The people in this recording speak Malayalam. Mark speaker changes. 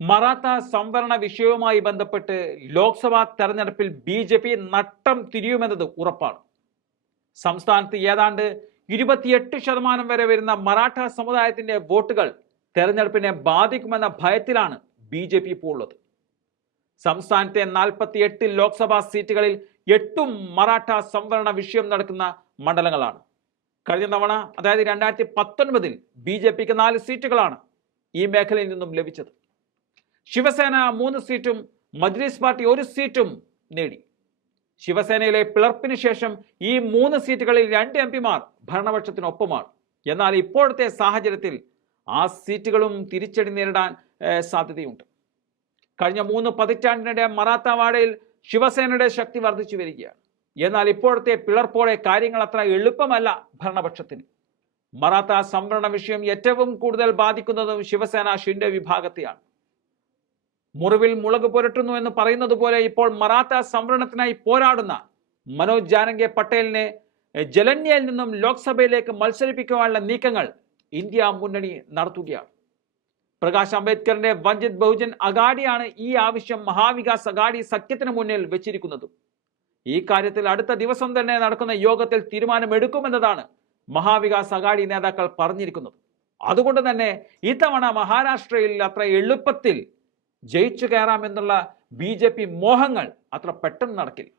Speaker 1: മറാത്ത സംവരണ വിഷയവുമായി ബന്ധപ്പെട്ട് ലോക്സഭാ തെരഞ്ഞെടുപ്പിൽ ബി ജെ പി നട്ടം തിരിയുമെന്നത് ഉറപ്പാണ്. സംസ്ഥാനത്ത് ഏതാണ്ട് ഇരുപത്തിയെട്ട് ശതമാനം വരെ വരുന്ന മറാഠ സമുദായത്തിന്റെ വോട്ടുകൾ തെരഞ്ഞെടുപ്പിനെ ബാധിക്കുമെന്ന ഭയത്തിലാണ് ബി ജെ പി ഇപ്പോൾ ഉള്ളത് സംസ്ഥാനത്തെ നാൽപ്പത്തിയെട്ട് ലോക്സഭാ സീറ്റുകളിൽ എട്ടും മറാഠ സംവരണ വിഷയം നടക്കുന്ന മണ്ഡലങ്ങളാണ്. കഴിഞ്ഞ തവണ അതായത് രണ്ടായിരത്തി പത്തൊൻപതിൽ ബി ജെ പിക്ക് നാല് സീറ്റുകളാണ് ഈ മേഖലയിൽ നിന്നും ലഭിച്ചത്. ശിവസേന മൂന്ന് സീറ്റും മജ്ലിസ് പാർട്ടി ഒരു സീറ്റും നേടി. ശിവസേനയിലെ പിളർപ്പിന് ശേഷം ഈ മൂന്ന് സീറ്റുകളിൽ രണ്ട് എം പിമാർ ഭരണപക്ഷത്തിനൊപ്പമാണ്. എന്നാൽ ഇപ്പോഴത്തെ സാഹചര്യത്തിൽ ആ സീറ്റുകളും തിരിച്ചടി നേരിടാൻ സാധ്യതയുണ്ട്. കഴിഞ്ഞ മൂന്ന് പതിറ്റാണ്ടിനിടെ മറാത്തവാഡയിൽ ശിവസേനയുടെ ശക്തി വർദ്ധിച്ചു വരികയാണ്. എന്നാൽ ഇപ്പോഴത്തെ പിളർപ്പോടെ കാര്യങ്ങൾ അത്ര എളുപ്പമല്ല ഭരണപക്ഷത്തിന്. മറാത്ത സംവരണ വിഷയം ഏറ്റവും കൂടുതൽ ബാധിക്കുന്നതും ശിവസേന ഷിൻഡെ വിഭാഗത്തെയാണ്. മുറിവിൽ മുളക് പുരട്ടുന്നു എന്ന് പറയുന്നത് പോലെ ഇപ്പോൾ മറാത്ത സംവരണത്തിനായി പോരാടുന്ന മനോജ് ജാനകെ പട്ടേലിനെ ജലന്യയിൽ നിന്നും ലോക്സഭയിലേക്ക് മത്സരിപ്പിക്കുവാനുള്ള നീക്കങ്ങൾ ഇന്ത്യ മുന്നണി നടത്തുകയാണ്. പ്രകാശ് അംബേദ്കറിന്റെ വഞ്ചിത് ബഹുജൻ അഗാഡിയാണ് ഈ ആവശ്യം മഹാവികാസ് അഗാഡി സഖ്യത്തിന് മുന്നിൽ വെച്ചിരിക്കുന്നത്. ഈ കാര്യത്തിൽ അടുത്ത ദിവസം തന്നെ നടക്കുന്ന യോഗത്തിൽ തീരുമാനമെടുക്കുമെന്നതാണ് മഹാവികാസ് അഗാഡി നേതാക്കൾ പറഞ്ഞിരിക്കുന്നത്. അതുകൊണ്ട് തന്നെ ഇത്തവണ മഹാരാഷ്ട്രയിൽ അത്ര എളുപ്പത്തിൽ ജയിച്ചു കയറാമെന്നുള്ള ബി ജെ പി മോഹങ്ങൾ അത്ര പെട്ടെന്ന് നടക്കില്ല.